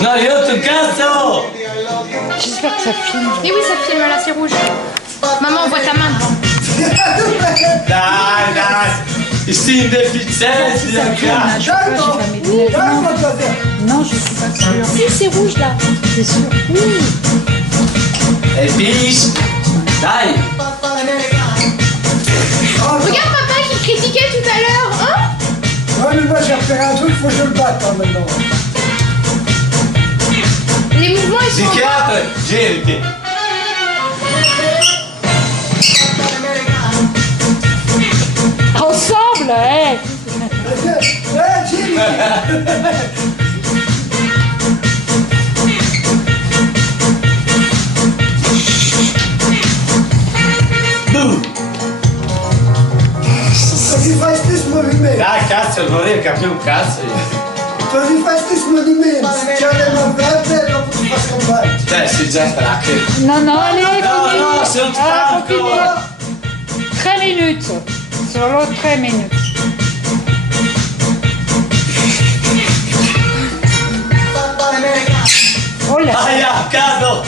No, io tu cazzo! J'espère que ça filme. Et oui, ça filme là, c'est rouge. Maman, on voit ta main devant. Dai, dai! Sti indeficienzi, Ça filme, là, je sais pas, j'ai pas mes lunettes. Non, je suis pas sûre. Si, c'est rouge là. C'est sûr. Oui. E bis! Dai! Regarde papa qui critiquait tout à l'heure, hein? Ouais, mais moi j'ai repéré un truc, faut que je le batte hein, maintenant. Les mouvements ils sont... Psichiatra, girati! Ensemble, hein. Jimmy. Boom! Così fai stesso movimento. Dai, cazzo, non vorrei capire un cazzo io. Così fai stesso movimento. C'è le mani aperte e dopo ti fa scappare. Sei già stanco. Non, non, allez, No, no, sono stanco! 3 minutes. Solo 3 minutes. Oh là. Aia, cado!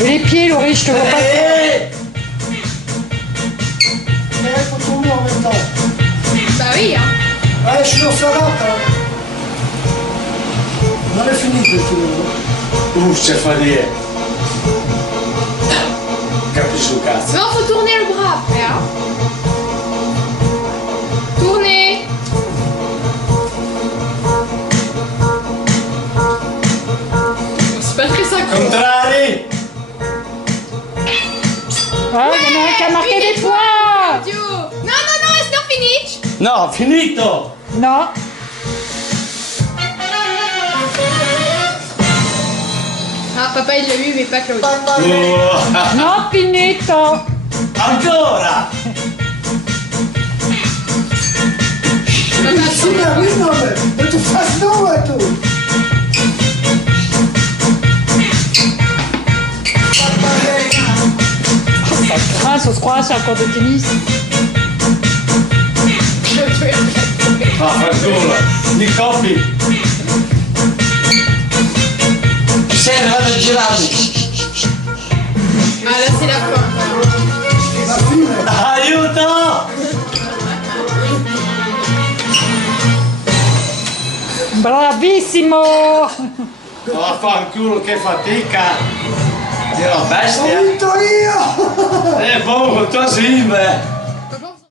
Et les pieds, Laurie, je te vois pas. Il faut tourner en même temps. Bah oui, hein. Ouais, je suis dans sa rate. Hein. Non, è finito il film. C'è fallire! Capisci un cazzo? Non, faut tourner le bras après, hein. Tourner. C'est pas très synchro. Contrari! Ah, il y en a un qui a marqué des points. Dieu. Non, non, non, c'est not finished. No, finito! Non. Ah, papa il l'a vu, mais pas Claude. Oh, Non, finito. ancora! Papa, Sì, ma qui non è. E tu fai due tu. Ça grince, on se croit sur un cours de tennis. Vaffanculo! Mi copi! Ci sei arrivato a girarmi! Ah, là, c'est la fin. La fine. Aiuto! Bravissimo. Vaffanculo, che fatica! Dio Ho bestia! vinto io. Buon, toi sì, beh!